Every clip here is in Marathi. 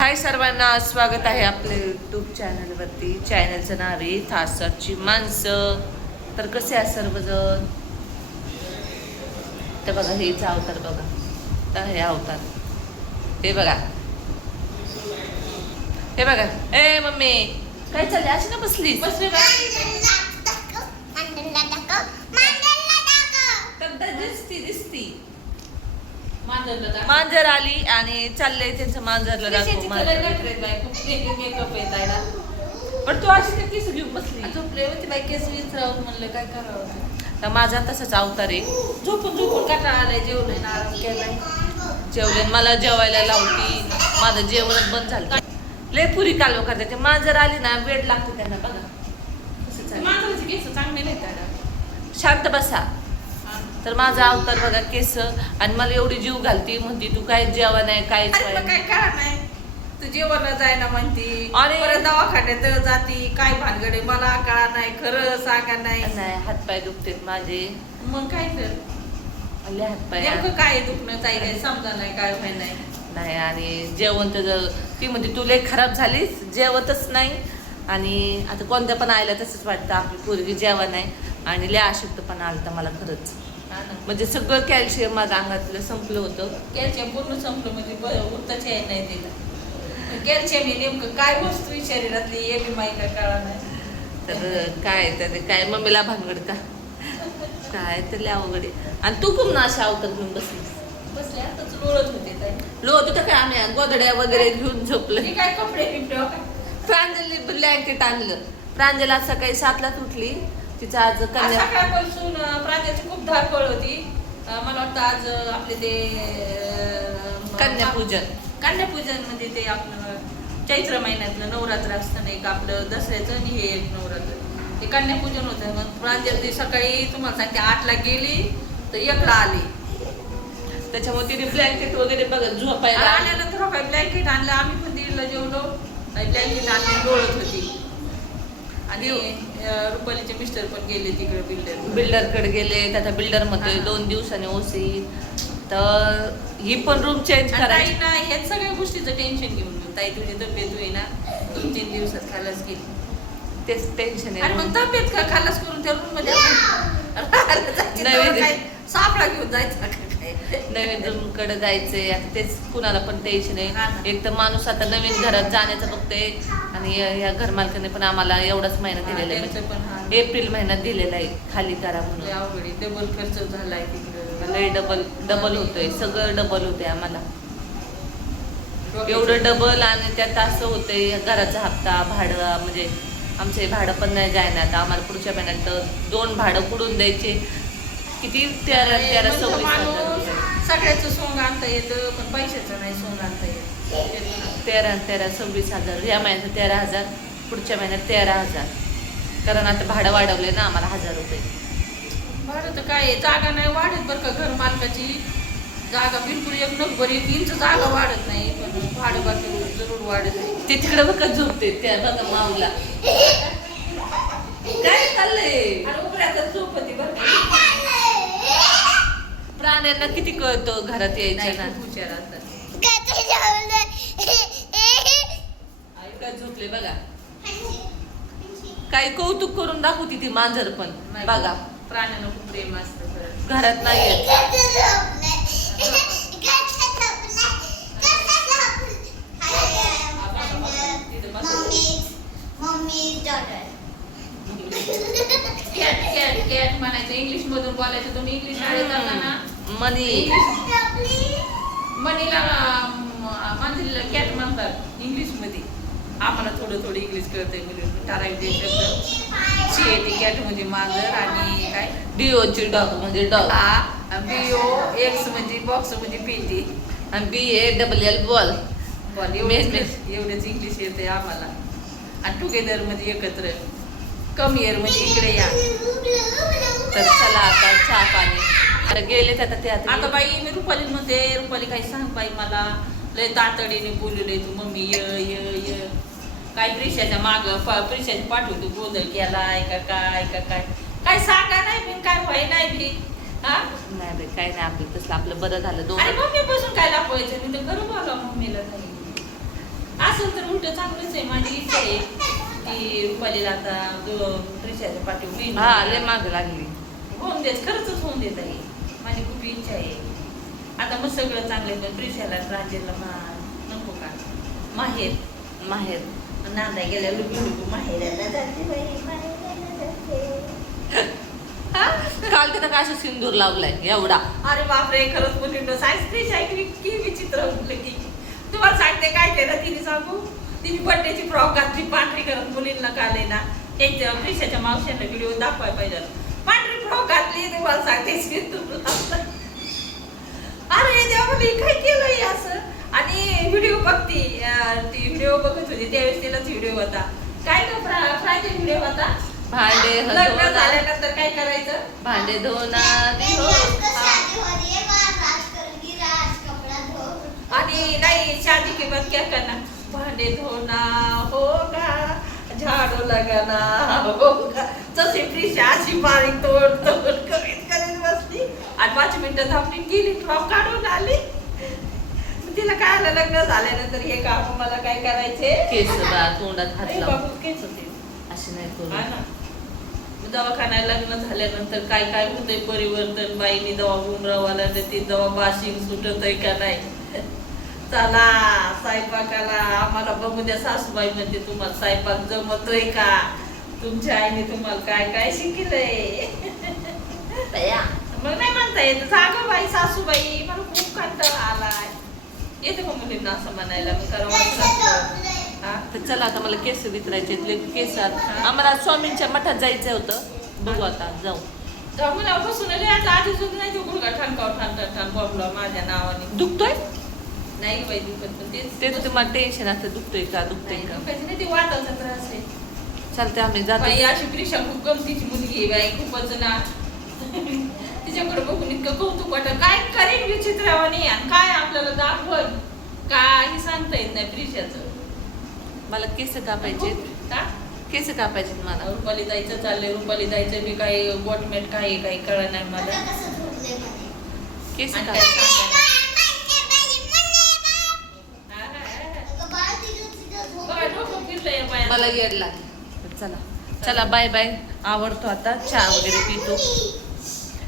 हाय सर्वांना, स्वागत आहे आपल्या यूट्यूब चॅनलवरती. चॅनलचं नाव आहे थासरची माणसं. तर कसे आहे सर्वजण? तर बघा हेच अवतार बघा, तर हे अवतार हे बघा, हे बघा. ए मम्मी काय चाललंय? अशी ना बसली दिसती मांजर आली आणि चाललंय त्यांचं मांजरला दाखव. पण तू अशी काय केस घेऊन बसली? झोपले होती बाई, केस विचारावं म्हणलं काय करावं. तर माझा तसाच अवतार आहे. झोपून झोपून कंटाळा आलाय, जेवलंय ना आराम केलाय. जेवले मला जेवायला लावती, माझं जेवणच बंद झालं. लय पुरी कालव करते. ते मांजर आली ना वेळ लागते त्यांना. बघा कसं चाललंय. मांजराचे केस चांगले नाही त्याला. शांत बसा. तर माझा अवतार बघा, केस. आणि मला एवढी जीव घालती, म्हणती तू काय जेवण आहे काय अरे मग काय करा नाही, तू जेवण जायला म्हणती आणि परत दवाखान्यात जाती. काय भानगडे मला कळा नाही, खरं सांगा नाही. नाही, हातपाय दुखतेत माझे. मग काय तर लय हातपाय नेमकं काय दुखणं काही समजा नाही, काय व्हाय नाही. नाही. आणि जेवण तर ती म्हणते तू लय खराब झालीस, जेवतच नाही. आणि आता कोणत्या पण आयला तसंच वाटतं, आपली पोरगी जेवण आहे. आणि लय अशक्तपणा आलता मला खरंच. म्हणजे सगळं कॅल्शियम माझ्या अंगातलं संपलं होतं. कॅल्शियम पूर्ण संपलं म्हणजे उठताच याय नाही तिला. कॅल्शियम हे नेमकं काय वस्तू आहे शरीरातली हे बी माहिती कळा नाही. तर काय तर काय मम्मीला भानगड का काय तर लय अवघड आहे. आणि तू पण ना अशा अवतार घेऊन बसलीस. बसले आताच लोळत होते ताई. लोक तर काय आम्ही गोदड्या वगैरे घेऊन झोपलं. हे काय कपडे बिपडे प्रांजली ब्लँकेट आणलं. प्रांजला सकाळी 7लाच उठली. तिचं आज कन्या सकाळपासून प्राण्याची खूप धावपळ होती. मला वाटतं आज आपले ते कन्यापूजन म्हणजे ते आपलं चैत्र महिन्यातलं नवरात्र असतं ना एक, आपलं दसऱ्याचं आणि हे एक नवरात्र, ते कन्यापूजन होतं. मग प्रांजली सकाळी तुम्हाला सांगते 8ला गेली तर 1ला आली. त्याच्यामुळे तिने ब्लँकेट वगैरे बघत झोपायला आल्यानंतर काय ब्लँकेट आणलं. आम्ही पण दिलं जेवलो. ब्लँकेट आणली लोळत होती. आणि रुपालीचे मिस्टर पण गेले तिकडे बिल्डरकडे गेले. त्याचा बिल्डर मध्ये 2 दिवसांनी ओसी. तर ही पण रूम चेंज करायची ना. ह्याच सगळ्या गोष्टीचं टेन्शन घेऊन ताई तुझी तब्येत होईना 2-3 दिवसात खालास गेली. तेच टेन्शन आहे. आणि मग तब्येत का खालास करून त्या रूम मध्ये सापळा घेऊन जायचं. नवीन रूम कडे जायचंय. आता तेच कुणाला पण टेन्शन आहे. एक तर माणूस आता नवीन घरात जाण्याचं बघते. आणि या घर मालकाने पण आम्हाला एवढाच महिना दिलेला आहे, एप्रिल महिन्यात दिलेला आहे खाली करा म्हणून. अवघड डबल खर्च झालाय तिकडे. लय डबल होतोय, सगळं डबल होतंय आम्हाला. एवढं डबल. आणि त्यात असं होतंय घराचा हप्ता भाडं, म्हणजे आमचं हे भाडं पण नाही जायना. आता आम्हाला पुढच्या महिन्यात 2 भाडं कुठून द्यायचे. किती 13 26 सगळ्याचं सोंग आणता येतं पण पैशाचं नाही सोंग आणता येत. 13 26 हजार. या महिन्यात 13,000, पुढच्या महिन्यात 13,000. कारण आता भाडं वाढवले ना आम्हाला 1,000 रुपये. भाडं तर काय जागा नाही वाढत बरं का. घर मालकाची जागा बिलकुल 1 नंबर 1 इंच जागा वाढत नाही, पण भाडं बाकी जरूर वाढत नाही. ते तिकडे बघा झोपते त्या बघा माऊला. काय चाललंय? आणि उपऱ्यातच झोप होती बरं का. प्राण्यांना किती कळतं घरात यायचं ना. हुशार असतात. काय झोपले बघा. काही कौतुक करून दाखवती ती मांजर पण बघा. प्राण्यांना खूप प्रेम असतं घरात नाही येत. कॅट म्हणायचं. इंग्लिश मधून बोलायचं. तुम्ही इंग्लिश शाळेत जाताना मनी मनीला मांजरीला कॅट म्हणतात इंग्लिश मध्ये. आम्हाला थोडं इंग्लिश कळतंय म्हणजे ठराविक शब्द. CAT कॅट म्हणजे मांजर. आणि काय DOची डॉग म्हणजे डॉग. BOX म्हणजे बॉक्स म्हणजे पेटी. आणि BALL बॉल. एवढंच इंग्लिश येते आम्हाला. आणि टुगेदर म्हणजे एकत्र. कम इयर म्हणजे इकडे या. तर चला आता चहा पाणी. आता गेले आता ते आता बाई मी रुपाली म्हणते. रुपाली काही सांग बाई मला. लय तातडीने बोलले तू मम्मी य काय प्रिशाच्या माग प्रिशाच्या पाठवतो गोंधळ केलाय का काय सांगा नाही बिन काय व्हाय नाही बी. नाही बाई काय नाही, आपलं तसलं आपलं बरं झालं. मम्मी पासून काय दाखवायचं. मी तर खरं बोला मम्मीला तर चांगलंच आहे. माझी इच्छा आहे की रुपालीला आता प्रिशाच्या पाठी हा लय माग लागली. होऊन देत, खरंच होऊन देत आहे. माझी खूप इच्छा आहे. आता मग सगळं चांगलं आहे, पण प्रिशाला राजेला नको का माहेर माहेर नांदा गेल्या लुकू माहेराला जाते बाई, माहेराला जाते. काल तिथं काय सिंदूर लावलाय एवढा. अरे बापरे, खरंच मुलींना सायन्स प्रिशा इतकी विचित्र म्हटलं की तुम्हाला सांगते काय केलं तिने सांगू. तिने बड्डेची फ्रॉक घातली पांढरी करत मुलींना काले ना त्यांच्या प्रिशाच्या मावशांना व्हिडिओ दाखवायला पाहिजे. पांढरी फ्रॉक घातली तुम्हाला सांगते सिंदूर लावला. अरे देवा मुली काय केलंय असं. आणि व्हिडिओ बघती, ती व्हिडिओ बघत होती त्यावेळेस तिलाच व्हिडिओ होता. काय का फ्रायडे व्हिडिओ होता. भांडे लग्न झाल्यानंतर काय करायचं. भांडे धुणारी हो. आणि नाही शादी के बाद क्या करना, भांडे धोना होगा, झाडू लगाना होगा. तशी प्रिशा अशी बारीक तोड तोड करीत बसली आणि 5 मिनिटं थांबली, गेली फ्रॉक काढून आली. तिला काय आलं, लग्न झाल्यानंतर हे काम मला काय करायचे. केस बा तोंडात हात लावून बाबू केस होते अशी नाही करू. हा ना. दवाखान्यात लग्न झाल्यानंतर काय काय होतंय परिवर्तन. बाईनी दवा उमरावाला ती दवा बाशिंग सुटत आहे का नाही. चला स्वयंपाकाला आम्हाला बघू द्या. सासूबाई म्हणते तुम्हाला स्वयंपाक जमतोय का, तुमच्या आईने तुम्हाला काय काय शिकलंय. मग नाही म्हणता येत जागं बाई सासूबाई मला खूप कंटाळा आलाय. येते का मुलींना असं म्हणायला. मग करावं. तर चला आता मला केस वितरायचे केस. आम्हाला स्वामींच्या मठात जायचं होतं, बघू आता जाऊ. मला बसून आधी सुद्धा नाही तो गुडघा ठाण बॉबला माझ्या नावाने दुखतोय. नाही बाई दुखत, पण तेच तुम्हाला टेन्शन असतं दुखतोय का दुखतोय का. नाही ते वाताचा त्रास आहे. चालते आम्ही जातो. बाई अशी प्रिशा खूप गमतीची मुलगी आहे बाई, खूपच ना. तिच्याकडे बघून इतकं कौतुक वाटत. काय करेन विचित्रावानी आणि काय आपल्याला दाखवत काही सांगता येत नाही प्रिशाचं. मला केस कापायचे. केस कापायचे मला. रुपाली जायचं चाललंय, रुपाली जायचं मी काही गोटमेट काही कळलं नाही मला. केस आणि कापायचे. काय सांगायला. बघा, डोकं फिरलंय बाया. मला येड लागली. चला चला बाय बाय. आवडतो आता चहा वगैरे पितो.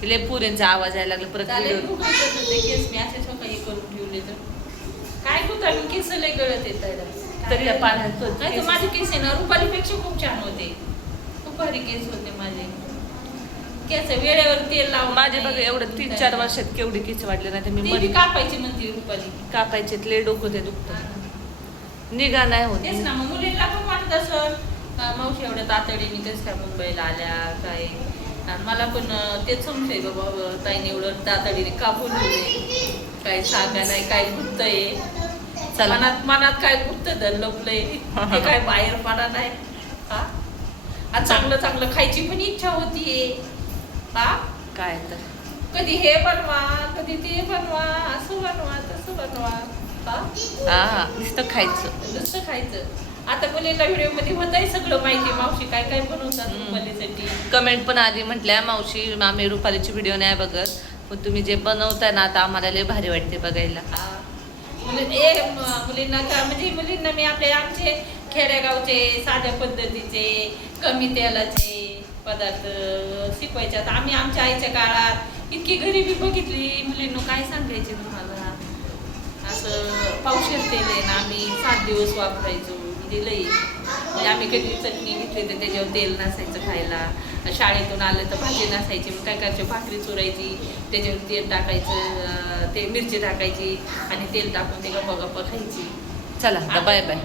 तिले पुरींचा आवाज यायला लागला परत चालेल, व्हिडिओ. खूप गळत होते केस. मी असे सकाळी करून ठेवले तर काय होता मी केस लय गळत येत. तरी या पाण्यात नाही तर माझे केस आहे ना रुपालीपेक्षा खूप छान होते. खूप भारी केस होते माझे. केस वेळेवर तेल लावून माझे बघा एवढं 3-4 वर्षात केवढे केस वाढले नाही. मी ती मध्ये बी कापायची म्हणते रुपाली. कापायचे लय डोकं ते दुखतं. निघा नाही होत. तेच ना, मग मुलींना पण वाटत असं मावशी एवढ्या तातडीने कसं काय मुंबईला आल्या काय. आणि मला पण तेच समजतंय बाबा ताईने एवढं तातडीने कापून ठेवले. काय सांगा नाही काय गुप्तय. चला. मनात काय गुप्त लपलंय ते काय बाहेर पडा नाही. हा चांगलं चांगलं खायची पण इच्छा होतीये. हा काय तर कधी हे बनवा कधी ते बनवा, असं बनवा तसं बनवा. हा नुसतं खायचं नुसतं खायचं. आता मुलींना व्हिडिओ मध्ये होतंय सगळं माहिती. मावशी काय काय बनवतात रुपालीसाठी. कमेंट पण आधी म्हटल्या मावशी आम्ही रुपालीची व्हिडिओ नाही बघत, पण तुम्ही जे बनवताय ना आता आम्हाला लय भारी वाटते बघायला. मुलींना का म्हणजे मुलींना मी आमचे खेडेगावचे साध्या पद्धतीचे कमी तेलाचे पदार्थ शिकवायचे. आता आम्ही आमच्या आईच्या काळात इतकी गरिबी बघितली. मुलींना काय सांगायचे तुम्हाला. असं पावशेर तेल आहे ना आम्ही 7 दिवस वापरायचो. म्हणजे लई म्हणजे आम्ही कधी चटणी घेतली तर त्याच्यावर तेल नसायचं खायला. शाळेतून आलं तर भाजी नसायची. मग काय करायची भाकरी चुरायची, त्याच्यावर तेल टाकायचं, ते मिरची टाकायची आणि तेल टाकून ते गप्पा गप्पा खायची. चला बाय बाय.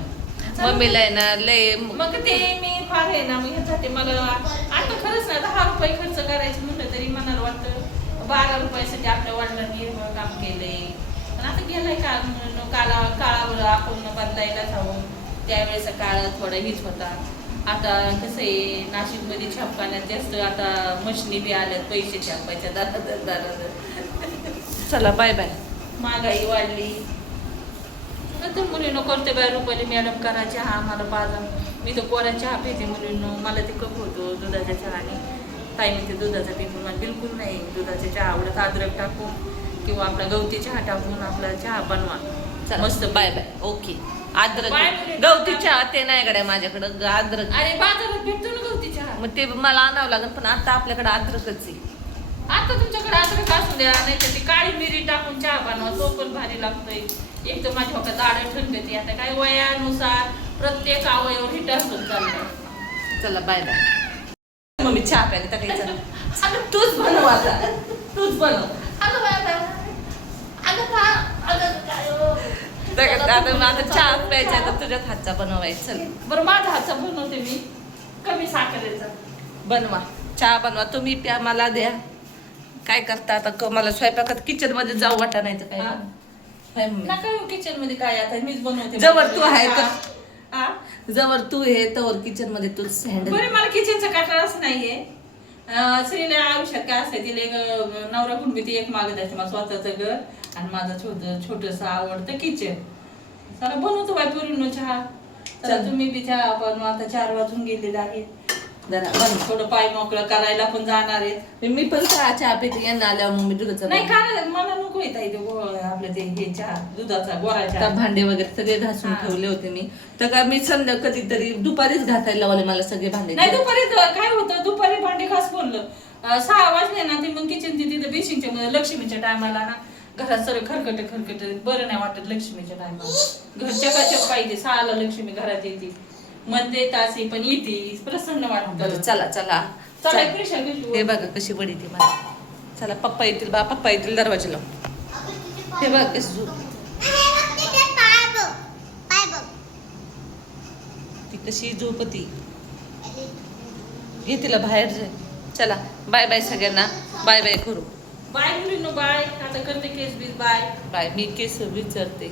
मम्मीला आहे ना लय मग ते मी फार आहे ना मग ह्यासाठी मला आता खरंच ना 10 रुपये खर्च करायचं म्हणलं तरी मनाला वाटतं 12 रुपयासाठी आपल्या वडिलांनी काम केलंय. पण आता गेलाय काळावर आपण बदलायलाच हवं. त्यावेळेस काळ थोडा हीच होता. आता कसं आहे नाशिकमध्ये छापखान्यात जास्त आता मशनी बी आल्यात पैसे छापायच्या दारात. चला बाय बाय. महागाई वाढली नंतर मुलीनं करते बाय रुपाली मॅडम करा चहा मला पाजा. मी तर कोरा चहा पिते मुलीनं. मला ते कप होतो दुधाच्या चहाने. ताई म्हणते दुधाचा पितो. मला बिलकुल नाही दुधाचा चहा आवडत. अद्रक टाकून किंवा आपला गवती चहा टाकून आपला चहा बनवा चला मस्त. Bye bye. ओके. अद्रक बाय मुली. गवती चहा ते नाही गड्या माझ्याकडं अद्रक. अरे बाजारात भेटतो ना गवती चहा. मग ते मला आणावं लागेल पण आता आपल्याकडे अद्रकच आहे. आता तुमच्याकडे अद्रक असू द्या नाही तर ती काळी मिरी टाकून चहा बनवा तो पण भारी लागतोय. एक तर माझ्या होका दाढ थंडते आता काय वयानुसार प्रत्येक अवयव हिटर होत चाललंय. चला बाय बाय. मम्मी चहा प्यायला टाकायचं. अगं तूच बनव आता, तूच बनव. अगं बाय बाय. अगं का अगं काय हो. आता माझा चहा प्यायचा तर तुझ्याच हातचा बनवायचा. चल बरं माझा हातचा बनवते मी कमी साखरेचा. बनवा चहा बनवा तुम्ही प्या मला द्या. काय करता आता मला स्वयंपाकात किचन मध्ये जाऊ वाटा नाही तर काय. हा. काय मम्मी? नका किचन मध्ये काय आता मीच बनवते. जवळ तू आहे तर हा? जवळ तू आहे तर किचन मध्ये तूच हँडल. बरं मला किचनचा कटाळाच नाहीये. स्त्रीला आयुष्यात काय असते तिला एक नवरा कुंडी ती एक मागत असते मला स्वतःचं घर आणि माझं छोटस आवडतं किचन. चला बनवतो बाय पूर्ण चहा. चला चल. तुम्ही बी चहा बनवा आता 4 वाजून गेलेले आहेत. जरा बनव. थोडं पाय मोकळं करायला पण जाणार आहेत. मी पण चहा पिते यांना आल्यावर मम्मी दुधाचा नाही का मला नको येत आपलं ते हे चहा दुधाचा गोरा आता चहा. भांडे वगैरे सगळे घासून हा. ठेवले होते मी. तर का मी संध्या कधीतरी दुपारीच घासायला लावले मला सगळे भांडे. नाही दुपारी काय होतं दुपारी भांडे खास बोललं 6 वाजले ना ते मग किचन तिथे बेसिंगच्या मध्ये लक्ष्मीच्या टायमाला ना घरात सगळं खरकट बरं नाही वाटत लक्ष्मीच्या टायमाला. घर चकाचक पाहिजे 6ला लक्ष्मी घरात येते म्हणते तासी पण येते प्रसन्न बरं, वाटत. चला चला चला चला. एक प्रेशर हे बघा कशी वडी ती मला. चला पप्पा येतील बा पप्पा येतील दरवाजा लाव. हे बघ कशी झोप ती कशी झोपती. घे तिला बाहेर जाय. चला बाय बाय सगळ्यांना. बाय बाय करू. बाय मुलींनो बाय. आता करते केस बीस बाय. बाय मी केस विचारते.